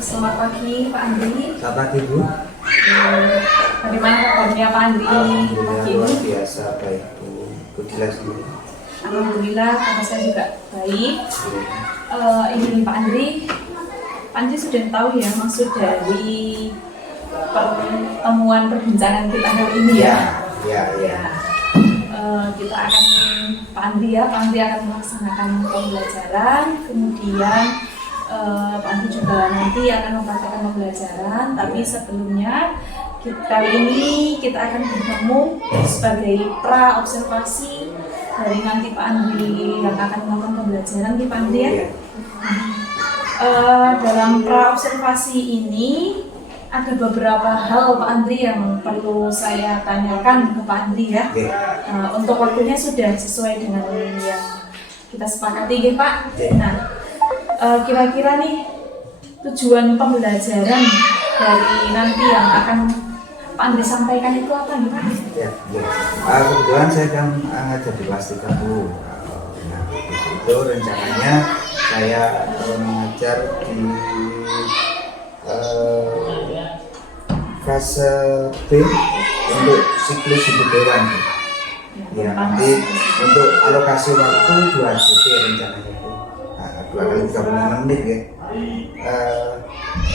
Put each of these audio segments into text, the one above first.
Selamat pagi Pak Andri. Selamat pagi Bu. Bagaimana kabarnya Pak Andri Alhamdulillah pagi luar ini? biasa baik Bu. Budila sendiri. Alhamdulillah kabar saya juga baik. Ini Pak Andri sudah tahu ya maksud dari pertemuan perbincangan kita hari ini ya? Ya. Kita akan Pak Andri akan melaksanakan pembelajaran, kemudian Pak Andri juga nanti akan mempraktekkan pembelajaran. Tapi sebelumnya kali ini kita akan bertemu sebagai pra observasi dari nanti Pak Andri yang akan melakukan pembelajaran di Pak Andri ya. Dalam pra observasi ini ada beberapa hal Pak Andri yang perlu saya tanyakan ke Pak Andri ya. Untuk waktunya sudah sesuai dengan yang kita sepakati ya Pak. Nah, kira-kira nih tujuan pembelajaran dari nanti yang akan Pak Andri sampaikan itu apa nih Pak? Kebetulan saya kan ngajar di kelas 3 Bu. Nah, itu rencananya saya mengajar di fase B untuk siklus hidup hewan. Ya, nanti untuk alokasi waktu 2 GP rencananya Bu. 2 kali 30 menit ya.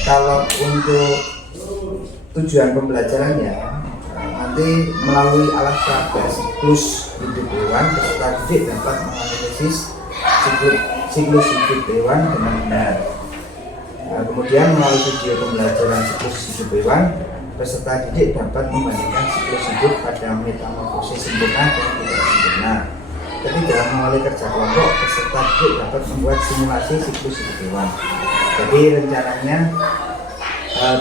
Kalau untuk tujuan pembelajarannya nanti melalui alat peraga siklus hidup hewan peserta didik dapat menganalisis siklus hidup hewan dengan benar. Kemudian melalui video pembelajaran siklus hidup hewan, peserta didik dapat membandingkan siklus hidup pada metamorfosis sempurna dan tidak sempurna. Ketiga, melalui kerja kelompok, peserta didik dapat membuat simulasi siklus hidup hewan. Jadi rencananya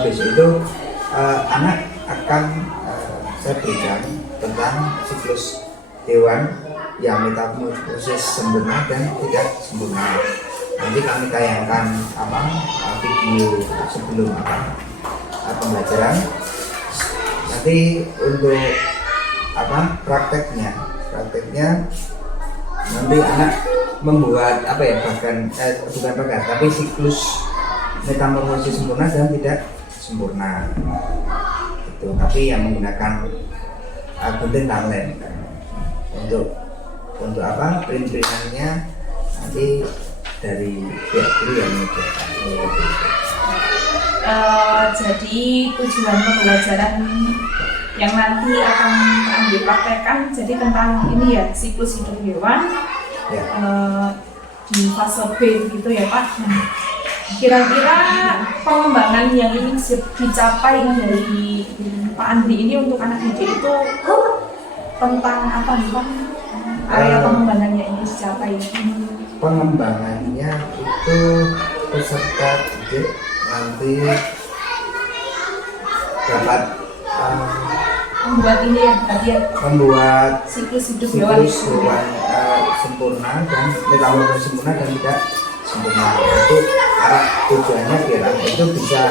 besok itu anak akan saya berikan tentang siklus hewan yang metamorfosis sempurna dan tidak sempurna. Nanti kami tayangkan video sebelum pembelajaran. Nanti untuk prakteknya nanti anak membuat bukan pagar tapi siklus metamorfosis sempurna dan tidak sempurna itu, tapi yang menggunakan gunting dan lem untuk print-printannya nanti dari pihak guru yang menyediakan. Jadi tujuan pembelajaran yang nanti akan Anda praktekkan jadi tentang ini ya, siklus hidup hewan di fase B gitu ya Pak. Nah, kira-kira pengembangan yang ingin dicapai dari Pak Andri ini untuk anak didik itu tentang apa nih Pak? Area pengembangannya ini dicapai. Pengembangannya itu peserta didik nanti dapat membuat ini ya, membuat siklus hidup hewan sempurna dan metamorfosis sempurna dan tidak sempurna. Itu arah tujuannya biar anak itu bisa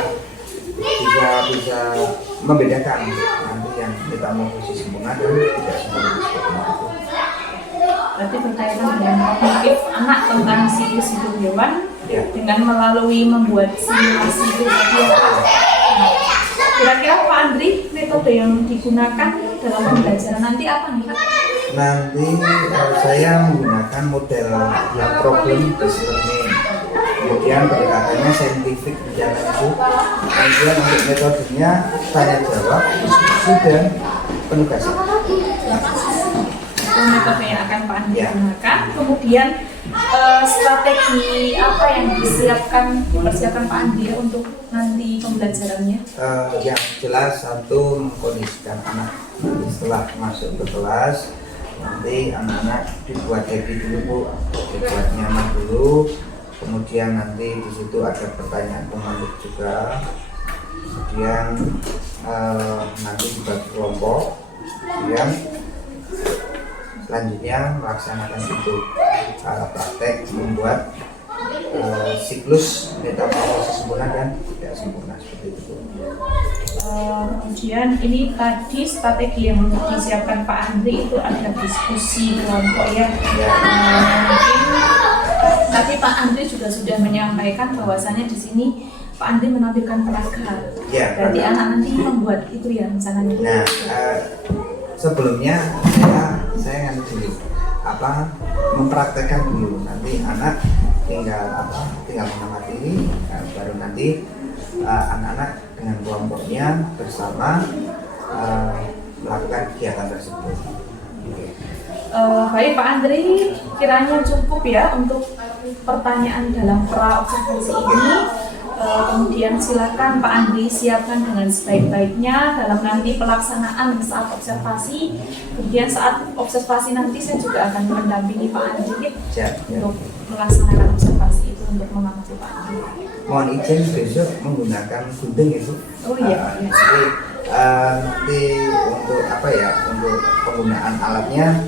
membedakan nanti yang metamorfosis sempurna dan tidak sempurna seperti itu. Berarti berkaitan dengan kognitif anak tentang siklus hidup hewan dengan melalui membuat simulasi itu tadi ya. Kira-kira Pak Andri metode yang digunakan dalam pembelajaran nanti apa nih Pak? Nanti saya menggunakan model problem based learning. Kemudian pendekatannya saintifik bicara itu. Kemudian untuk metodenya tanya jawab, diskusi dan penugasan. Itu metode yang akan Pak Andri gunakan. Kemudian strategi apa yang dipersiapkan Pak Andri untuk nanti pembelajarannya? Yang jelas satu mengkondisikan anak setelah masuk ke kelas. Nanti anak-anak dibuat happy dulu Bu, dibuat nyaman dulu. Kemudian nanti di situ ada pertanyaan pemantik juga. Kemudian nanti dibagi kelompok. Kemudian selanjutnya melaksanakan itu cara praktek membuat siklus metamorfosis sempurna dan tidak sempurna seperti itu. Kemudian ini tadi strategi yang disiapkan Pak Andri itu ada diskusi kelompok ya. Mungkin tadi Pak Andri juga sudah menyampaikan bahwasannya di sini Pak Andri menampilkan peraga. Ya, Berarti peraga. anak nanti membuat itu ya rencananya. Nah, sebelumnya saya ngasih dulu mempraktekkan dulu, nanti anak tinggal mengamati, baru nanti anak-anak dengan kelompoknya bersama melakukan kegiatan tersebut. Baik Pak Andri, kiranya cukup ya untuk pertanyaan dalam pra observasi ini. Kemudian silakan Pak Andri siapkan dengan sebaik-baiknya dalam nanti pelaksanaan saat observasi. Kemudian saat observasi nanti saya juga akan mendampingi Pak Andri untuk melaksanakan observasi itu untuk mengamati Pak Andri. Mohon izin besok menggunakan gunting itu. Oh iya. Jadi nanti untuk untuk penggunaan alatnya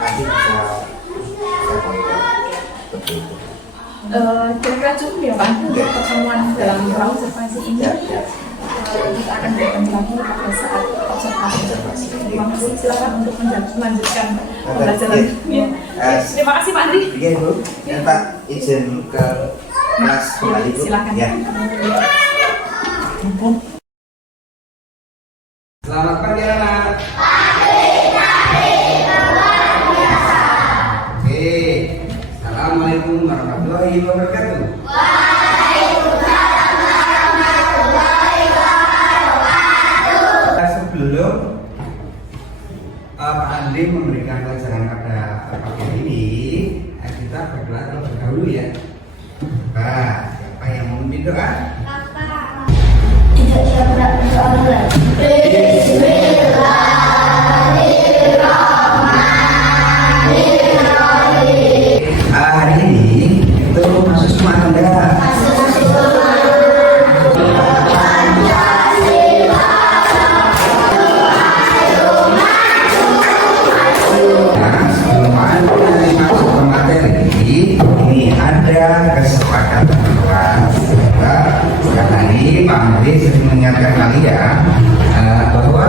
nanti bisa saya kontrol seperti itu. Kira-kira cukup ya Pak Andri untuk pertemuan dalam pra observasi ini. Kita akan bertemu lagi pada saat observasi. Terima kasih, silakan untuk melanjutkan pembelajaran. Terima kasih Pak Andri. Iya Bu, minta izin ke kelas kembali Bu. Silakan. Ya. Selamat pagi anak. Oke, Assalamualaikum warahmatullahi wabarakatuh. Sebelum Pak Andri memberikan pelajaran pada pagi ini, kita berdoa terlebih dahulu ya. Nah, siapa yang mau memimpin doa? Hari ini itu masuk semua Anda. Sebelum Anda masuk ke materi ini ada kesepakatan karena ini Pak Andri sering mengingatkan kalian bahwa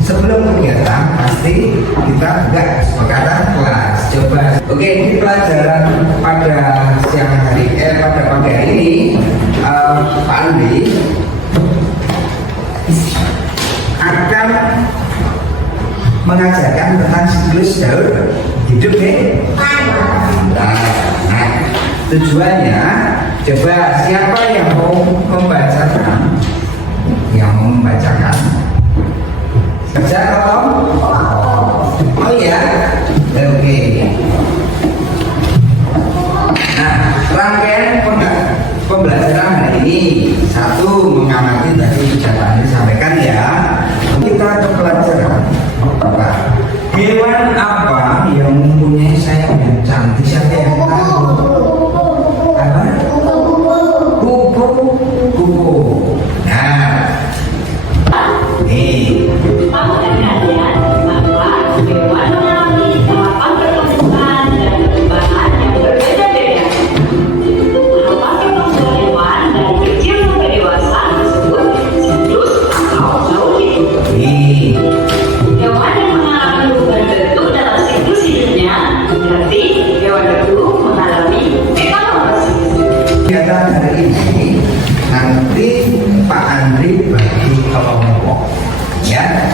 sebelum kegiatan pasti kita enggak kesepakatan kelas. Coba. Oke, ini pelajaran pada siang hari pada pagi hari ini Pak Andri akan mengajarkan tentang siklus daur hidup ya. Nah, tujuannya coba siapa yang mau membacakan? Baca atau? Oh iya, oke. Nah, rangkaian pembelajaran hari ini satu mengamati tadi sudah Pak Andri sampaikan ya. Kita ke pelajaran apa? Hewan apa yang mempunyai sayap yang cantik? Siapa yang tahu? Apa? Kupu. Nah, nih. Hewan mengalami tahapan pertumbuhan dan perkembangan yang berbeda-beda. Tahapan pertumbuhan hewan dari kecil sampai dewasa disebut siklus atau daur hidup. Hewan yang mengalami perubahan bentuk dalam siklus hidupnya berarti hewan itu mengalami metamorfosis. Kegiatan hari ini nanti Pak Andri bagi kelompok ya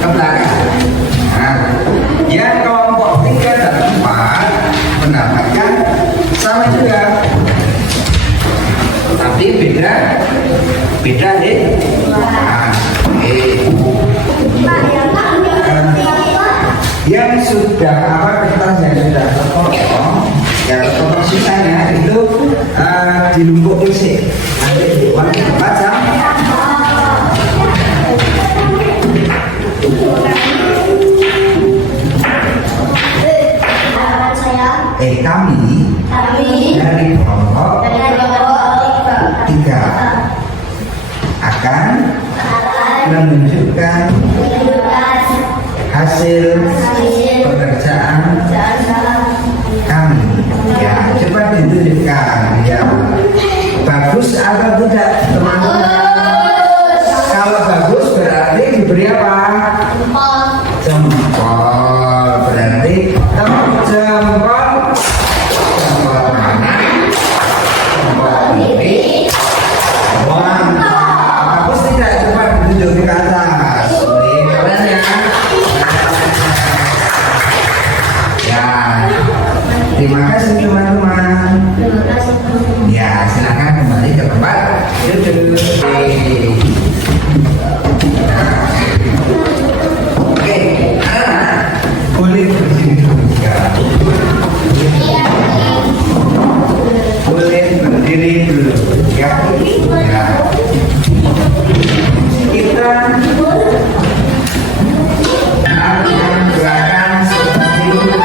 ke belakang. Nah, yang kelompok 3 dan 4 mendapatkan sama juga, tapi beda deh. Nah, yang sudah kertas yang sudah terpotong, yang terpotong sisanya itu dilumpuk sih. Nanti warna baca. Kami dari kelompok 3 akan menunjukkan hasil pekerjaan kami. Ya, coba ditunjukkan ya. Bagus atau tidak, teman-teman? Kalau bagus berarti diberi apa? Jempol. Berarti jempol kemana? Terima kasih teman-teman. Ya, silakan kembali ke tempat duduk. Oke, anak boleh berdiri dulu sekarang. Boleh berdiri dulu, ya. Ya. Kita akan gerakan seperti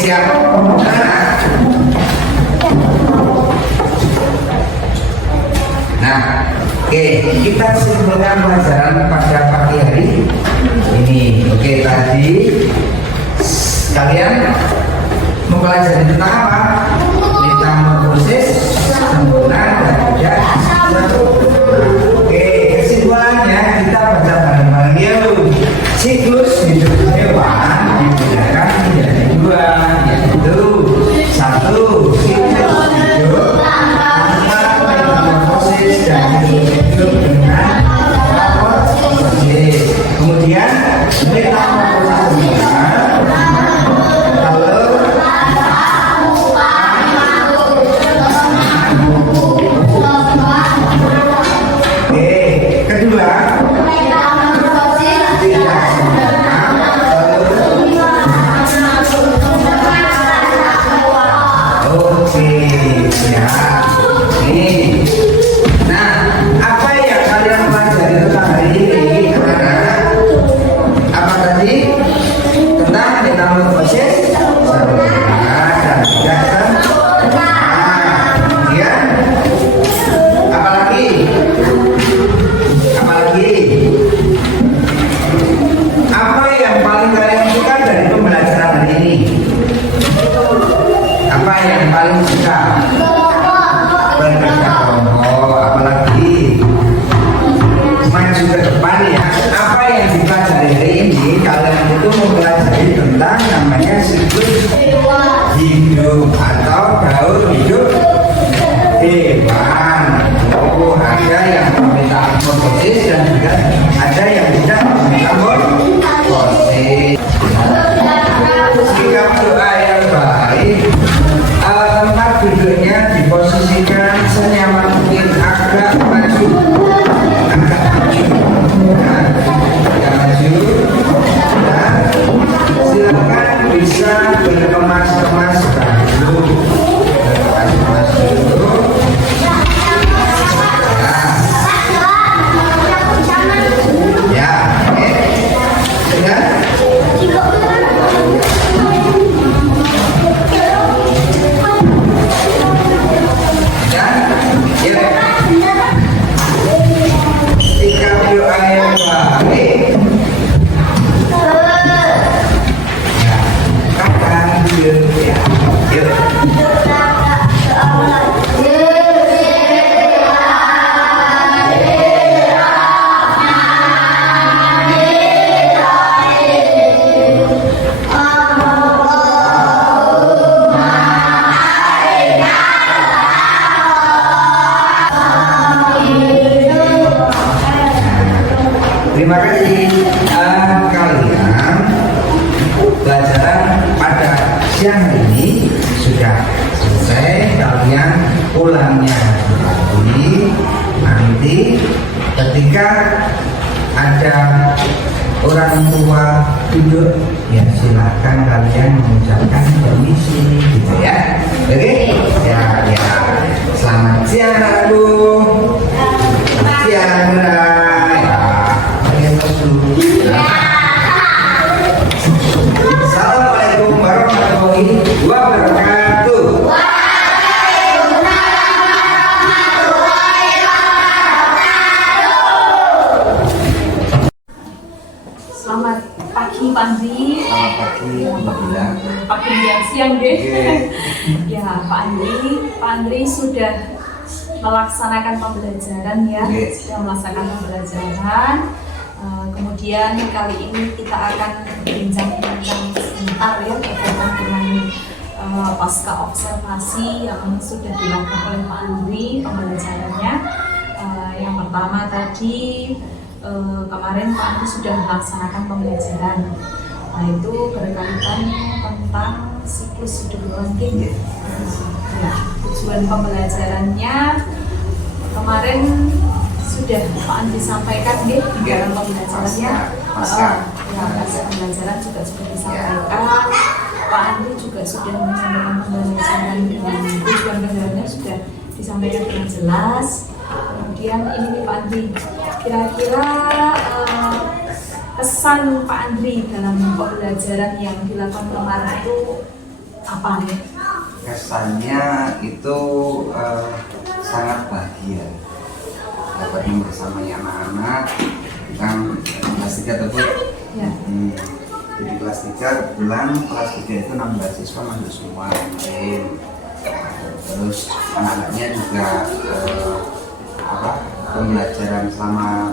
siap. Nah, oke, kita simpulkan pelajaran pada pagi hari ini. Oke, tadi kalian mempelajari tentang apa? Metamorfosis, sempurna dan tidak sempurna. Oke, kesimpulannya kita baca bareng-bareng yuk. Siklus hidup hewan dibedakan menjadi dua, yaitu satu siklus hidup tanpa metamorfosis dan hidup dengan metamorfosis. Kemudian metamorfosis kalau kedua hidup atau gaul hidup hewan. Oh, ada yang metamorfosis dan juga ada yang tidak metamorfosis. Sikap doa yang baik, tempat duduknya diposisikan senyaman mungkin, agak maju, agak maju, dan silakan bisa berkemas-kemas dulu, berkemas-kemas dulu. Ya, dengan sikap doa yang baik. Terima kasih kalian. Pelajaran pada siang ini sudah selesai. Kalian ulangnya lagi. Nanti ketika ada orang tua duduk, ya silakan kalian mengucapkan permisi, gitu ya. Oke? Ya. Selamat siang aku. Selamat siang. Assalamualaikum warahmatullahi wabarakatuh. Selamat pagi Pak Andri. Selamat pagi, alhamdulillah. Pagi dan siang deh. Ya Pak Andri sudah melaksanakan pembelajaran ya. Sudah melaksanakan pembelajaran. Kemudian kali ini kita akan bincang-bincang sebentar ya berkaitan dengan pasca observasi yang sudah dilakukan oleh Pak Andri pembelajarannya. Yang pertama tadi kemarin Pak Andri sudah melaksanakan pembelajaran, itu berkaitan tentang siklus hidup hewan. Ya, tujuan pembelajarannya kemarin sudah Pak Andri sampaikan di dalam pembelajarannya. Pasca pembelajaran juga sudah disampaikan. Pak Andri juga sudah menyampaikan pembelajaran dengan tujuan pembelajarannya sudah disampaikan dengan jelas. Kemudian ini nih Pak Andri, kira-kira kesan Pak Andri dalam pembelajaran yang dilakukan kemarin itu apa nih? Kesannya itu sangat bahagia dapat bersamanya anak-anak yang kelas 3 tersebut. Ya. Jadi kelas 3 kebetulan kelas 3 itu 6 siswa masuk semua yang lain. Terus anak-anaknya juga pembelajaran selama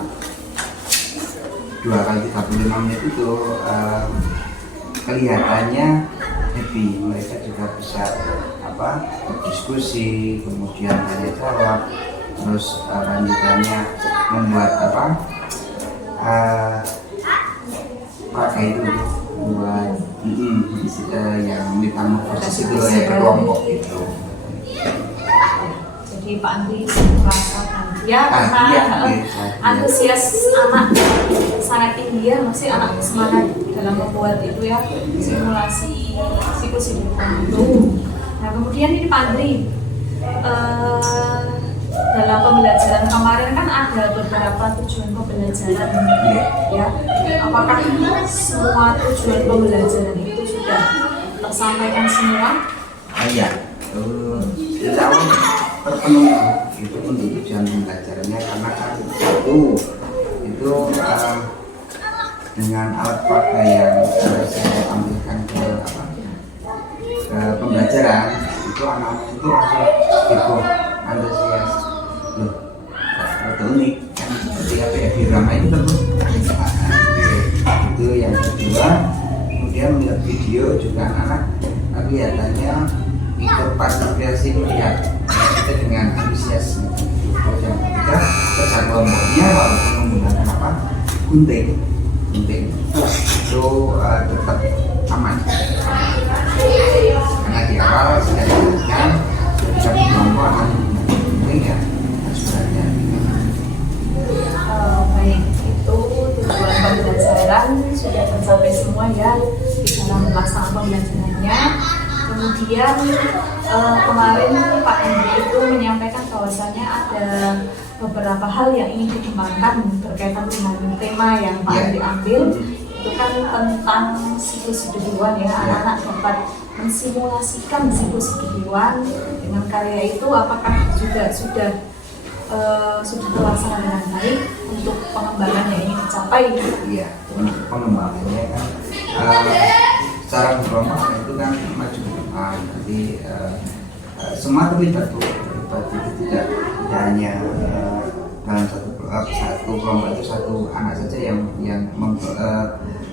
2 kali 35 menit itu kelihatannya happy. Mereka juga bisa berdiskusi, kemudian tanya jawab, terus lanjutannya membuat pakai itu buat yang metamorfosis itu ya kelompok itu. Jadi Pak Andri merasa ya karena antusias anak sangat tinggi ya, masih anak semangat dalam membuat itu ya simulasi siklus hidup itu. Nah kemudian ini Pak Andri dalam pembelajaran kemarin kan ada beberapa tujuan pembelajaran ya. Apakah semua tujuan pembelajaran itu sudah tersampaikan semua? Iya, insya Allah terpenuhi itu untuk tujuan pembelajarannya, karena kan itu dengan alat pakai yang saya ambilkan ke pembelajaran itu anak-anak itu langsung heboh, antusias. Loh, itu unik kan, seperti drama itu tentu. Itu yang kedua, kemudian melihat video juga anak-anak kelihatannya ikut partisipasi melihat kita dengan antusias. Terus yang ketiga, kerja kelompoknya walaupun menggunakan gunting itu tetap aman, karena di awal sudah dijelaskan ketika kelompok akan menggunakan gunting ya suratnya. Baik, itu tujuan pembelajaran sudah tercapai semua ya di dalam pelaksanaan pembelajarannya. Kemudian kemarin Pak Andri itu menyampaikan bahwasannya ada beberapa hal yang ingin dikembangkan berkaitan dengan tema yang Pak Andri ambil. Itu kan tentang siklus hidup hewan ya, anak-anak dapat mensimulasikan siklus hidup hewan dengan karya itu. Apakah juga sudah terlaksana dengan baik untuk pengembangan yang ingin dicapai? Iya, untuk pengembangannya kan secara berkelompok itu kan maju ke depan. Jadi semua terlibat itu tidak hanya dalam satu kelompok itu satu anak saja yang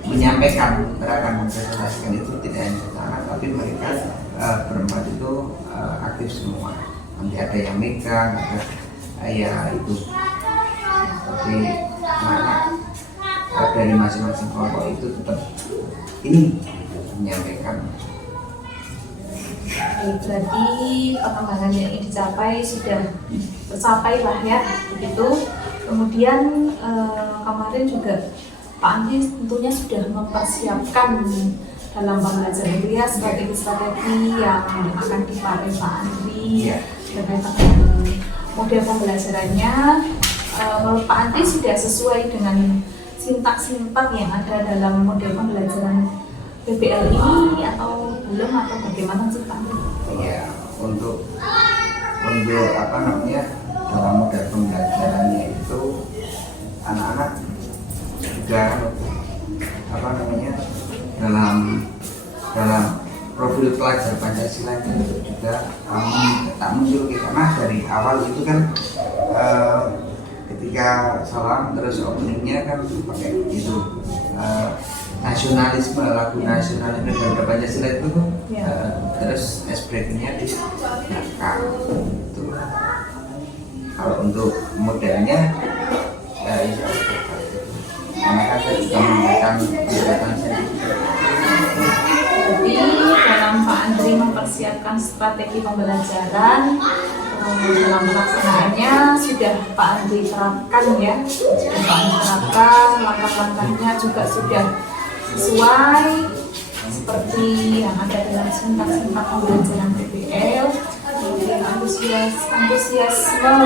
menyampaikan gerakan mempresentasikan itu, tidak hanya satu anak, tapi mereka berempat itu aktif semua. Nanti ada yang megang, ada ya itu. Tapi anak dari masing-masing kelompok itu tetap ini menyampaikan. Berarti pengembangan yang ingin dicapai sudah tercapai lah ya, begitu. Kemudian kemarin juga Pak Andri tentunya sudah mempersiapkan dalam pembelajaran dia strategi yang akan dipakai Pak Andri berkaitan dengan model pembelajarannya. Menurut Pak Andri sudah sesuai dengan sintak-sintak yang ada dalam model pembelajaran PBL ini atau belum, atau bagaimana sih Pak Andri? Ya, untuk dalam model pembelajarannya itu anak-anak juga dalam profil pelajar Pancasila itu juga tak muncul, karena dari awal itu kan ketika salam terus openingnya kan pakai itu nasionalisme, lagu nasionalisme Garuda Pancasila itu Ya. terus SPG-nya di belakang gitu. Kalau untuk modelnya ya insya Allah tetap. Karena kan saya juga menggunakan kegiatan saya. Jadi dalam Pak Andri mempersiapkan strategi pembelajaran, dalam pelaksanaannya sudah Pak Andri terapkan ya, sudah Pak Andri terapkan, langkah-langkahnya juga sudah sesuai seperti yang ada dalam sintak-sintak pembelajaran PBL, kemudian antusiasme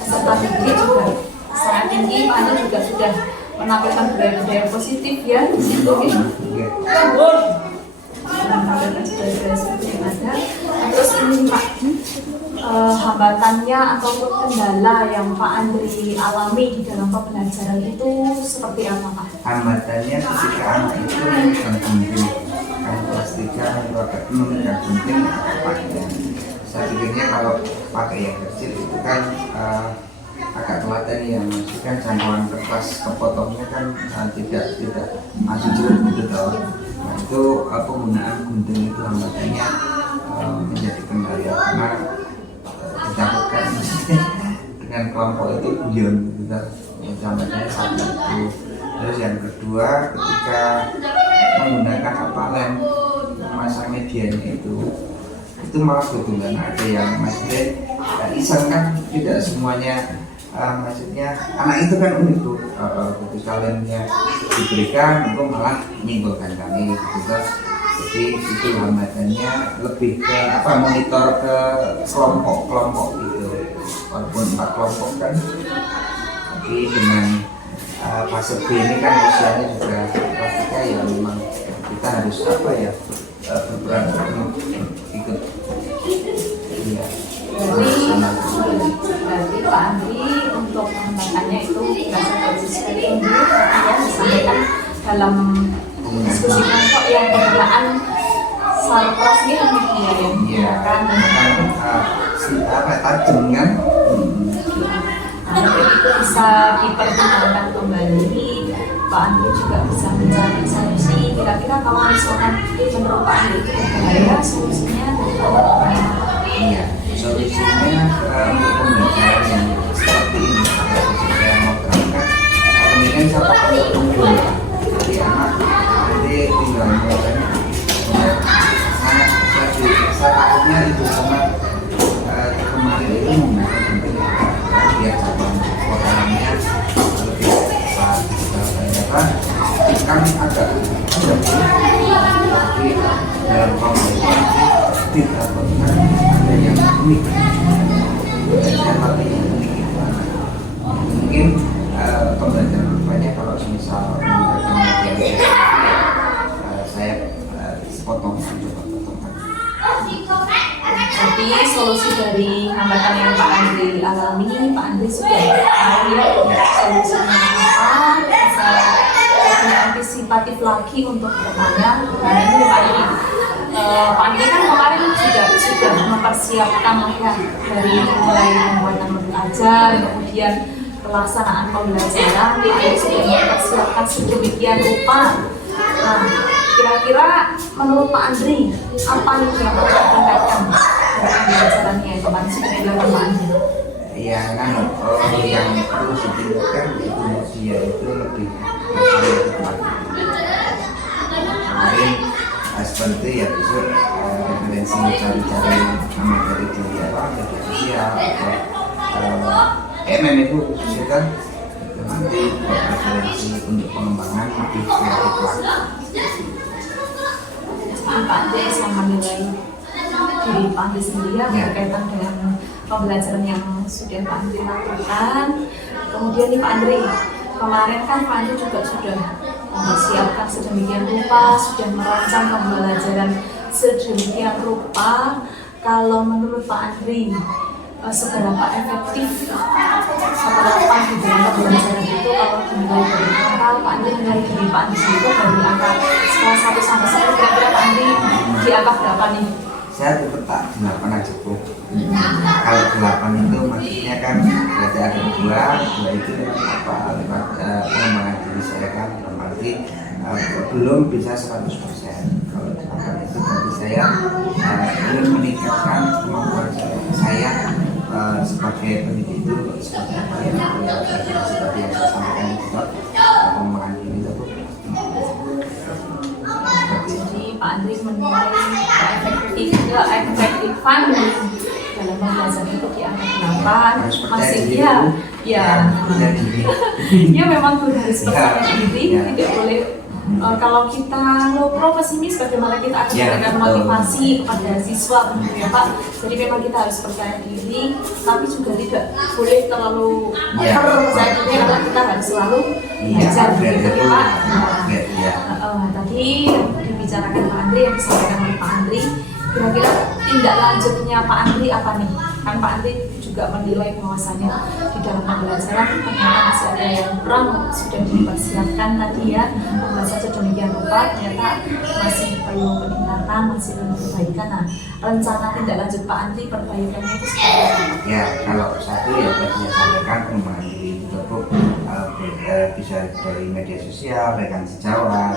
peserta didik juga sangat tinggi. Pak Andri juga sudah menampilkan budaya-budaya positif ya di situ ya. Menampilkan budaya-budaya positif yang ada. Terus ini Pak, hambatannya ataupun kendala yang Pak Andri alami di dalam pembelajaran itu seperti apa Pak? Hambatannya ketika anak itu memegang gunting, kan kelas 3 atau agak memegang gunting apa-apa. Saya pikirnya kalau pakai yang kecil itu kan agak telaten ya, maksudnya jangkauan kertas kepotongnya kan tidak masih jeruk gitu toh. Nah itu penggunaan gunting itu hambatannya menjadi kendala karena ditakutkan dengan kelompok itu guyon gitu toh. Yang hambatannya satu itu. Terus yang kedua ketika menggunakan lem memasang medianya itu malah kebetulan ada yang maksudnya iseng kan, tidak semuanya maksudnya anak itu kan unik tuh, ketika lemnya diberikan itu malah menyimpulkan kami gitu. Jadi itu hambatannya lebih ke monitor ke kelompok gitu, walaupun 4 kelompok kan, tapi dengan fase B ini kan usianya juga ketika ya memang kita harus berperan ikut iya. Berarti Pak Andri untuk hambatannya itu rasa konsisten tinggi ya, disampaikan dalam diskusi kelompok yang penggunaan sarpras ya Iya, kan tajam kan. Jadi itu bisa dipertimbangkan kembali. Pak Andri juga bisa mencari solusi. Kira-kira kalau misalkan menurut Pak Andri itu berbahaya, solusinya apa? Iya, solusinya untuk pembelajaran yang seperti ini saya mau terangkan. Kemudian saya pakai tunggu. Jadi anak nanti tinggal mulai. Saya takutnya itu sama kemarin itu menggunakan gunting biar cabang potongannya lebih cepat. Kan agak tapi dalam pembelajaran tidak pernah ada yang unik. Siapa yang unik itu mungkin pembelajaran rupanya kalau misal menggunakan media saya potong. Jadi solusi dari hambatan yang Pak Andri alami, Pak Andri sudah tahu ya solusinya apa, bisa lebih antisipatif lagi untuk kedepannya. Nah ini Pak Andri kan kemarin juga sudah mempersiapkan ya dari mulai pembuatan modul ajar, kemudian pelaksanaan pembelajaran, Pak Andri sudah mempersiapkan sedemikian rupa. Nah, kira-kira menurut Pak Andri apa nih yang perlu ditingkatkan dari pembelajarannya yang kemarin sudah dilakukan Pak Andri? Ya kan, yang perlu ditingkatkan itu dia itu lebih tepat. Kemarin seperti ya besok referensi cari-cari nama dari dia media sosial atau itu khususnya kan nanti referensi untuk pengembangan lebih kreatif lagi. Pak Andri bisa menilai diri Pak Andri sendiri ya berkaitan dengan pembelajaran yang sudah Pak Andri lakukan. Kemudian nih Pak Andri, kemarin kan Pak Andri juga sudah mempersiapkan sedemikian rupa, sudah merancang pembelajaran sedemikian rupa. Kalau menurut Pak Andri, seberapa efektif penerapan di dalam pembelajaran itu kalau dimulai dari angka Pak Andri menilai diri Pak Andri itu dari angka skala 1 sampai 10 kira-kira Pak Andri di angka berapa nih? Saya tetap 8 aja cukup. Kalau 8 itu maksudnya kan berarti ada 2 itu lewat pengembangan diri saya kan, berarti belum bisa 100%. Kalau dilakukan itu berarti saya ingin meningkatkan kemampuan saya sebagai pendidik itu seperti apa ya, seperti yang saya sampaikan itu pengembangan diri itu. Jadi Pak Andri menilai keefektifan dalam belajar itu di angka 8 masih ya memang guru harus percaya diri, tidak boleh kalau kita low pesimis bagaimana kita akan memberikan motivasi kepada siswa begitu ya Pak. Jadi memang kita harus percaya diri, tapi juga tidak boleh terlalu percaya diri karena kita harus selalu belajar begitu ya Pak. Tadi yang dibicarakan Pak Andri, yang disampaikan oleh Pak Andri, kira-kira tindak lanjutnya Pak Andri apa nih? Kan Pak Andri juga menilai bahwasanya di dalam pembelajaran ternyata masih ada yang kurang, sudah dipersiapkan tadi ya, pembahasan sedemikian rupa, ternyata masih perlu peningkatan, masih perlu perbaikan. Nah, rencana tindak lanjut Pak Andri perbaikannya itu seperti apa? Ya, kalau satu ya tadi saya sampaikan pengembangan diri itu bisa dari media sosial, rekan sejawat.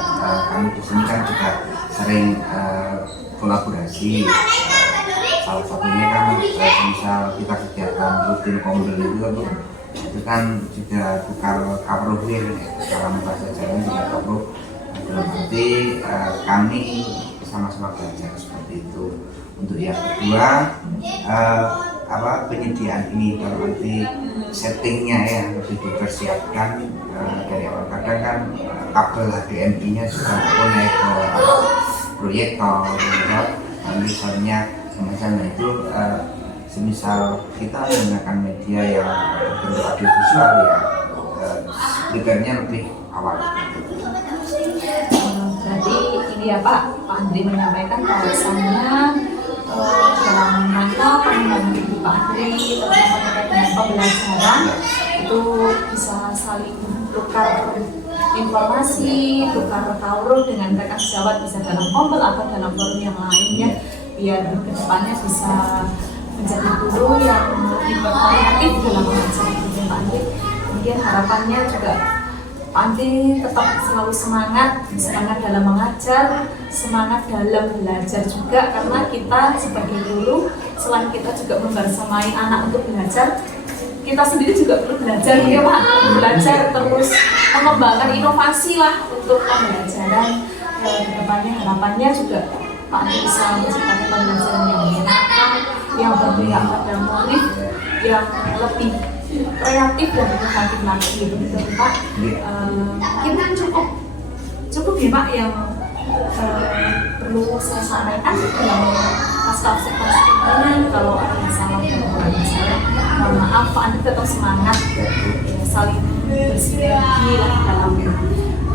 Kami di sini kan juga sering kolaborasi. Salah satunya kan misal kita kegiatan rutin komdel itu kan juga tukar kaprohir dalam bahasa Jawa juga kaproh. Dalam arti kami sama-sama belajar seperti itu. Untuk yang kedua penyediaan ini dalam arti settingnya ya lebih dipersiapkan dari awal. Kadang kan kabel HDMI-nya juga connect ke proyektor, misalnya semacam itu. Semisal kita menggunakan media yang bentuk audiovisual ya, speakernya lebih awal. Berarti ini ya Pak Andri menyampaikan bahwasannya dalam rangka pengembangan diri Pak Andri, terutama terkait dengan pembelajaran itu bisa saling tukar informasi, tukar taurun dengan rekan sejawat, bisa dalam kompel atau dalam forum yang lainnya, biar kedepannya bisa menjadi guru yang lebih bervariatif dalam mengajar gitu Pak Andri. Kemudian harapannya juga Pak Andri tetap selalu semangat dalam mengajar, semangat dalam belajar juga, karena kita sebagai guru selain kita juga membersamai anak untuk belajar, kita sendiri juga perlu belajar ya Pak, belajar terus mengembangkan inovasi lah untuk pembelajaran kedepannya. Harapannya juga Pak Andri bisa menciptakan pembelajaran yang menyenangkan, yang berpihak pada murid, yang lebih kreatif dan inovatif lagi begitu Pak. Mungkin cukup ya Pak yang perlu saya sampaikan dalam pasca observasi ini. Kalau ada masalah dengan saya, mohon maaf Pak Andri tetap semangat, saling bersinergi dalam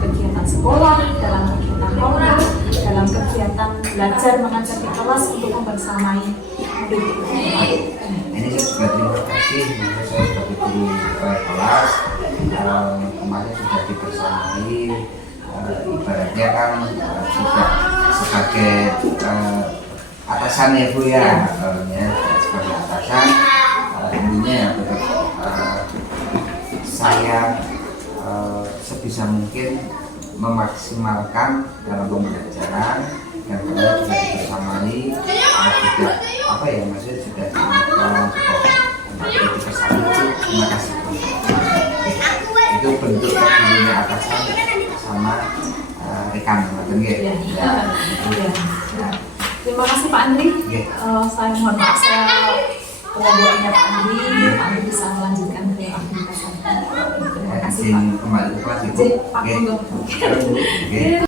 kegiatan sekolah, dalam kegiatan komdel, dalam kegiatan belajar mengajar di kelas untuk membersamai murid. Ini saya juga terima kasih, saya sebagai guru kelas kemarin sudah dibersamai, ibaratnya kan sudah sebagai atasan ya Bu ya, sebagai atasan intinya ya tetap saya sebisa mungkin memaksimalkan dalam pembelajaran dan kemudian juga dibersamai, juga maksudnya sudah diingatkan, sudah dibersamai itu. Terima kasih. Itu bentuk peduli atasan sama rekan ya. Terima kasih Pak Andri. Saya mohon maaf saya pengobrolnya Pak Andri. Pak Andri bisa melanjutkan ke aktivitas saya. Terima kasih Pak. Kembali ke kelas Ibu. Pak.